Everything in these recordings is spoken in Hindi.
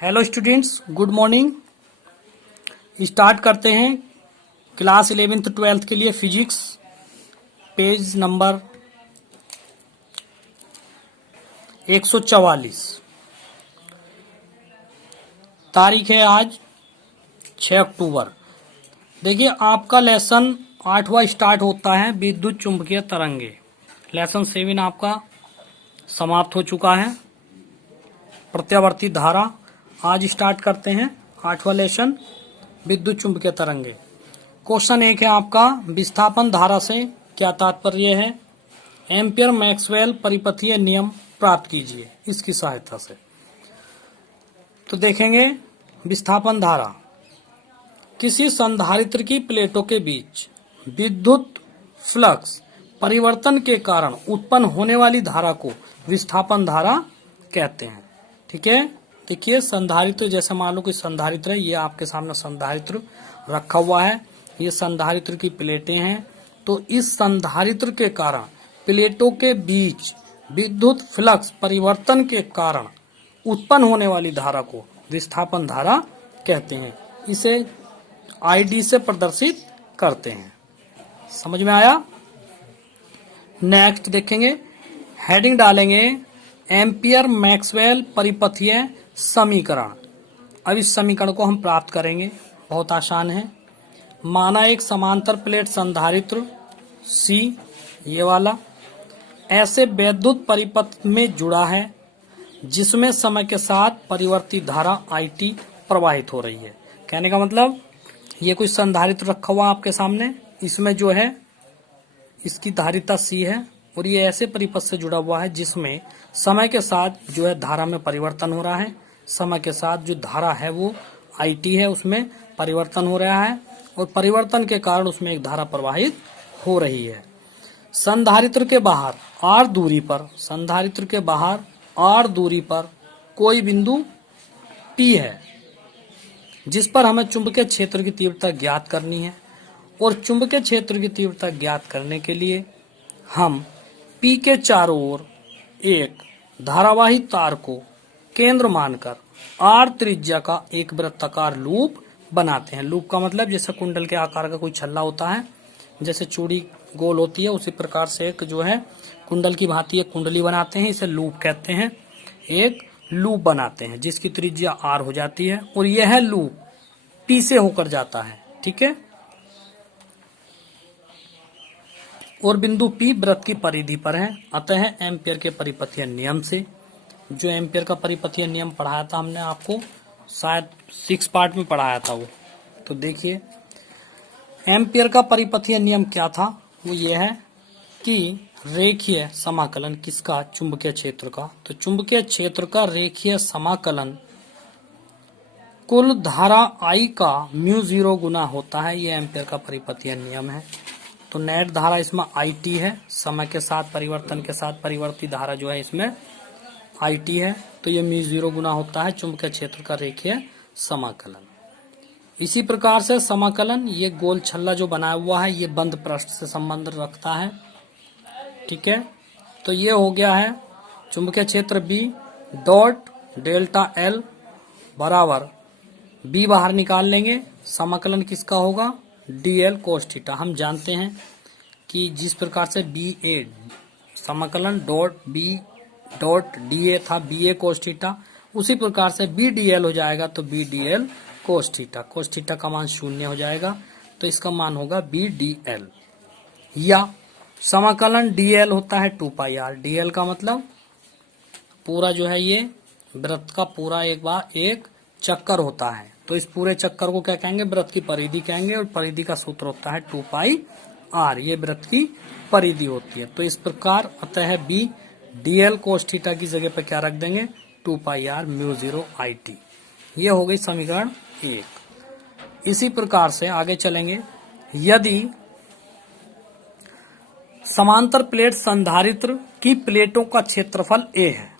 Hello students, good morning. Start करते हैं क्लास 11th 12th के लिए फिजिक्स, पेज नंबर 144। तारीख है आज 6 अक्टूबर। देखिए, आपका लेसन 8वां स्टार्ट होता है विद्युत चुंबकीय तरंगे। लेसन 7 आपका समाप्त हो चुका है, प्रत्यावर्ती धारा। आज स्टार्ट करते हैं 8वां लेसन विद्युत चुंबकीय तरंगे। क्वेश्चन 1 है आपका, विस्थापन धारा से क्या तात्पर्य है? एम्पियर मैक्सवेल परिपथीय नियम प्राप्त कीजिए इसकी सहायता से। तो देखेंगे, विस्थापन धारा किसी संधारित्र की प्लेटों के बीच विद्युत फ्लक्स परिवर्तन के कारण उत्पन्न होने वाली धारा को विस्थापन धारा कहते हैं। ठीक है, देखिए संधारित्र, जैसे मान लो कि संधारित्र है, ये आपके सामने संधारित्र रखा हुआ है, ये संधारित्र की प्लेटें हैं। तो इस संधारित्र के कारण प्लेटों के बीच विद्युत फ्लक्स परिवर्तन के कारण उत्पन्न होने वाली धारा को विस्थापन धारा कहते हैं। इसे आईडी से प्रदर्शित करते हैं। समझ में आया? नेक्स्ट देखेंगे, हेडिंग डालेंगे एम्पियर मैक्सवेल परिपथीय समीकरण। अब इस समीकरण को हम प्राप्त करेंगे, बहुत आसान है। माना एक समांतर प्लेट संधारित्र सी, ये वाला, ऐसे वैद्युत परिपथ में जुड़ा है जिसमें समय के साथ परिवर्ती धारा IT प्रवाहित हो रही है। कहने का मतलब, ये कोई संधारित्र रखा हुआ आपके सामने, इसमें जो है इसकी धारिता C है और ये ऐसे परिपथ से जुड़ा हुआ है जिसमें समय के साथ जो है धारा में परिवर्तन हो रहा है। समय के साथ जो धारा है वो IT है, उसमें परिवर्तन हो रहा है और परिवर्तन के कारण उसमें एक धारा प्रवाहित हो रही है। संधारित्र के बाहर R दूरी पर, संधारित्र के बाहर R दूरी पर कोई बिंदु P है जिस पर हमें चुंबकीय क्षेत्र की तीव्रता ज्ञात करनी है। और चुंबकीय क्षेत्र की तीव्रता ज्ञात करने के लिए हम P के चारों ओर एक धारावाही तार को केंद्र मानकर R त्रिज्या का एक वृत्ताकार लूप बनाते हैं। लूप का मतलब जैसे कुंडल के आकार का कोई छल्ला होता है, जैसे चूड़ी गोल होती है, उसी प्रकार से एक जो है कुंडल की भांति एक कुंडली बनाते हैं, इसे लूप कहते हैं। एक लूप बनाते हैं जिसकी त्रिज्या R हो जाती है और यह लूप P से होकर जाता है। ठीक है, और बिंदु P वृत्त की परिधि पर है। अतः एम्पियर के परिपथीय नियम से, जो एम्पियर का परिपथीय नियम पढ़ाया था हमने आपको, शायद 6 पार्ट में पढ़ाया था वो। तो देखिए, एम्पियर का परिपथीय नियम क्या था? वो ये है कि रेखीय समाकलन किसका? चुंबकीय क्षेत्र का। तो चुंबकीय क्षेत्र का रेखीय समाकलन कुल धारा I का μ0 गुना होता है। ये एम्पियर का परिपथीय नियम है। तो नेट धारा इसमें IT है, समय के साथ परिवर्तन के साथ परिवर्ती धारा जो है इसमें IT है। तो ये μ0 गुना होता है चुंबकीय क्षेत्र का रेखीय समाकलन। इसी प्रकार से समाकलन, ये गोल छल्ला जो बनाया हुआ है ये बंद पृष्ठ से संबंध रखता है। ठीक है, तो ये हो गया है चुंबकीय क्षेत्र B डॉट डेल्टा L बराबर B बाहर निकाल लेंगे। समाकलन किसका होगा? dl cos theta. हम जानते हैं कि जिस प्रकार से BA समाकलन डॉट B डॉट DA था BA cos थीटा, उसी प्रकार से BDL हो जाएगा तो BDL cos theta. cos theta का मान 0 हो जाएगा, तो इसका मान होगा BDL। या समाकलन DL होता है 2πr। DL का मतलब पूरा जो है ये वृत्त का पूरा एक बार एक चक्कर होता है, तो इस पूरे चक्कर को क्या कहेंगे? वृत्त की परिधि कहेंगे। और परिधि का सूत्र होता है 2πr, ये वृत्त की परिधि होती है। तो इस प्रकार अतः B dl cos थीटा की जगह पर क्या रख देंगे? 2πr μ0 IT। ये हो गई समीकरण 1। इसी प्रकार से आगे चलेंगे। यदि समांतर प्लेट संधारित्र की प्लेटों का क्षेत्रफल A है,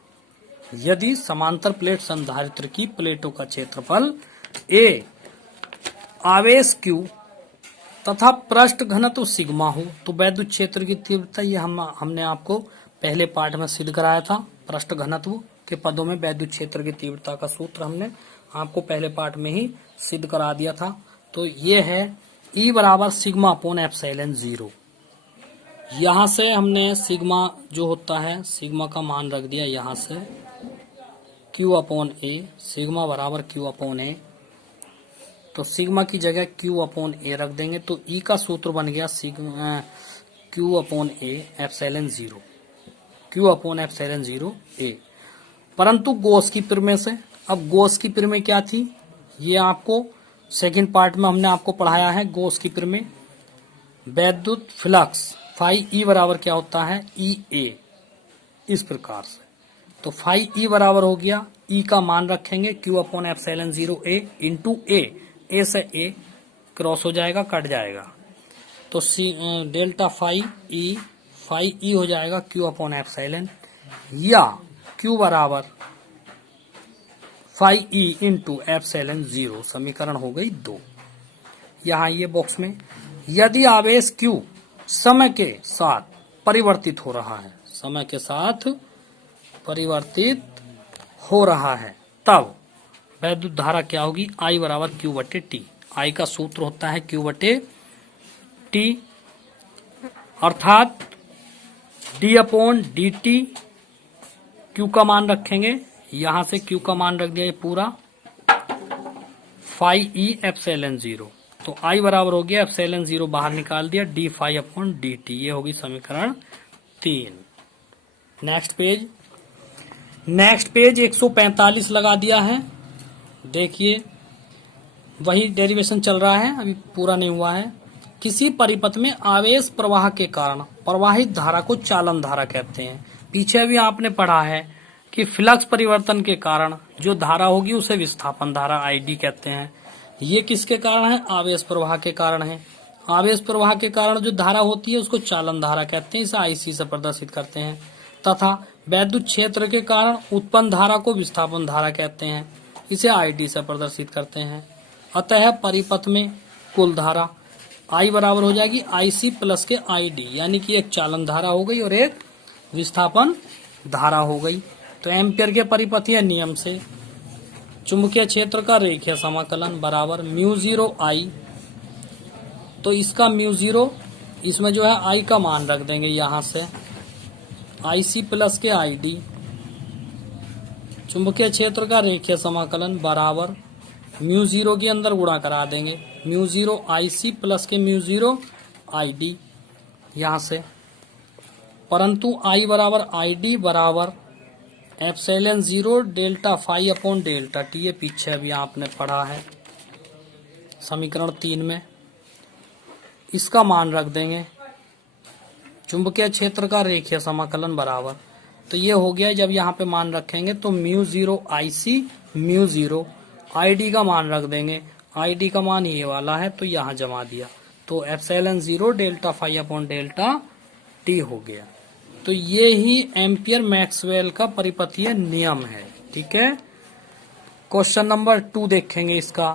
यदि समांतर प्लेट संधारित्र की प्लेटों का क्षेत्रफल A, आवेश Q तथा पृष्ठ घनत्व सिग्मा हो, तो वैद्युत क्षेत्र की तीव्रता, ये हमने आपको पहले पार्ट में सिद्ध कराया था, पृष्ठ घनत्व के पदों में वैद्युत क्षेत्र की तीव्रता का सूत्र हमने आपको पहले पार्ट में ही सिद्ध करा दिया था। तो ये है E बराबर सिग्मा अपॉन एप्सिलॉन 0। यहां से हमने सिग्मा जो होता है सिग्मा का मान रख दिया, यहां से Q अपॉन A, सिग्मा बराबर Q अपॉन A। तो सिग्मा की जगह Q अपॉन A रख देंगे तो E का सूत्र बन गया sigma Q upon A epsilon 0, Q upon epsilon 0 A। परंतु गॉस की प्रमेय से, अब गॉस की प्रमेय क्या थी ये आपको सेकंड पार्ट में हमने आपको पढ़ाया है। गॉस की प्रमेय वैद्युत फ्लक्स फाई E बराबर क्या होता है EA, इस प्रकार से। तो फाई E बराबर हो गया, E का मान रखेंगे Q upon epsilon 0 A into A से A क्रॉस हो जाएगा, कट जाएगा। तो डेल्टा फाई E हो जाएगा Q अपॉन एप्सिलॉन, या Q बराबर फाई E इंटू एप्सिलॉन 0, समीकरण हो गई 2। यहाँ ये बॉक्स में यदि आवेश Q समय के साथ परिवर्तित हो रहा है, समय के साथ परिवर्तित हो रहा है, तब वैद्युत धारा क्या होगी I बराबर Q बटे T। I का सूत्र होता है Q बटे T, अर्थात D अपॉन dt। Q का मान रखेंगे, यहां से Q का मान रख दिया ये पूरा फाई E एप्सिलॉन 0। तो I बराबर हो गया एप्सिलॉन 0 बाहर निकाल दिया d फाई अपॉन dt। ये होगी समीकरण 3। नेक्स्ट पेज 145 लगा दिया है। देखिए वही डेरिवेशन चल रहा है, अभी पूरा नहीं हुआ है। किसी परिपथ में आवेश प्रवाह के कारण प्रवाहित धारा को चालन धारा कहते हैं। पीछे भी आपने पढ़ा है कि फ्लक्स परिवर्तन के कारण जो धारा होगी उसे विस्थापन धारा ID कहते हैं। ये किसके कारण है, आवेश प्रवाह के कारण है। आवेश प्रवाह के कारण जो धारा होती है उसको चालन धारा कहते हैं, इसे IC से प्रदर्शित करते हैं। तथा वैद्युत क्षेत्र के कारण उत्पन्न धारा को विस्थापन धारा कहते हैं, इसे ID से प्रदर्शित करते हैं। अतः परिपथ में कुल धारा I बराबर हो जाएगी IC प्लस के ID, यानी कि एक चालन धारा हो गई और एक विस्थापन धारा हो गई। तो एम्पियर के परिपथीय नियम से चुंबकीय क्षेत्र का रेखीय समाकलन बराबर μ0 I। तो इसका μ0, इसमें जो है I का मान रख देंगे यहां से IC प्लस के ID। चुंबकीय क्षेत्र का रेखीय समाकलन बराबर μ0 के अंदर गुणा करा देंगे, μ0 IC प्लस के μ0 ID यहां से। परंतु I बराबर ID बराबर epsilon 0 delta phi upon delta T। ये पीछे अभी आपने पढ़ा है समीकरण 3 में। इसका मान रख देंगे चुंबकीय क्षेत्र का रेखीय समाकलन बराबर, तो ये हो गया। जब यहाँ पे मान रखेंगे तो μ0 IC μ0 ID का मान रख देंगे, ID का मान ये वाला है तो यहाँ जमा दिया, तो epsilon 0 delta phi upon delta T हो गया। तो ये ही एम्पियर मैक्सवेल का परिपथीय नियम है। ठीक है, क्वेश्चन नंबर 2 देखेंगे इसका।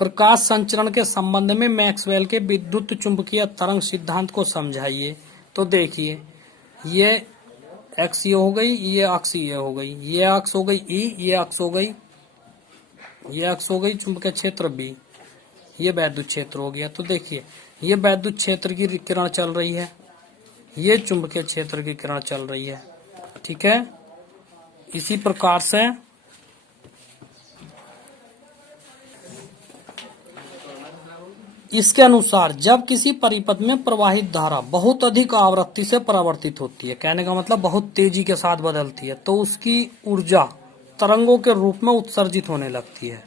प्रकाश संचरण के संबंध में मैक्सवेल के विद्युत चुंबकीय तरंग सिद्धांत को समझाइए। तो देखिए ये एक्स ये हो गई, ये अक्ष ये हो गई, ये अक्ष हो गई E, ये अक्ष हो गई, ये अक्ष हो गई चुंबकीय क्षेत्र B, ये वैद्युत क्षेत्र हो गया। तो देखिए ये वैद्युत क्षेत्र की किरण चल रही है, ये चुंबकीय क्षेत्र की किरण चल रही है। ठीक है, इसी प्रकार से इसके अनुसार जब किसी परिपथ में प्रवाहित धारा बहुत अधिक आवृत्ति से परावर्तित होती है, कहने का मतलब बहुत तेजी के साथ बदलती है, तो उसकी ऊर्जा तरंगों के रूप में उत्सर्जित होने लगती है।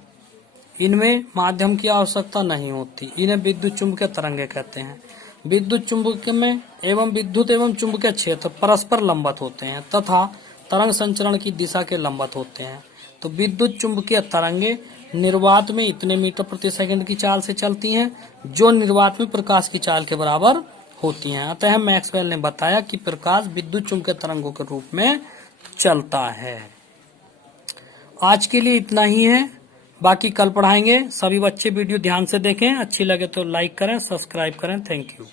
इनमें माध्यम की आवश्यकता नहीं होती, इन्हें विद्युत चुंबकीय तरंगे कहते हैं। विद्युत चुंबकीय में एवं विद्युत एवं चुंबकीय क्षेत्र परस्पर लंबवत होते हैं तथा तरंग संचरण की दिशा के लंबवत होते हैं। तो विद्युत चुंबकीय तरंगे निर्वात में इतने मीटर प्रति सेकंड की चाल से चलती हैं, जो निर्वात में प्रकाश की चाल के बराबर होती हैं। अतः मैक्सवेल ने बताया कि प्रकाश विद्युत चुंबकीय तरंगों के रूप में चलता है। आज के लिए इतना ही है, बाकी कल पढ़ाएंगे। सभी बच्चे वीडियो ध्यान से देखें, अच्छी लगे तो लाइक करें, सब्सक्राइब करें। Thank you.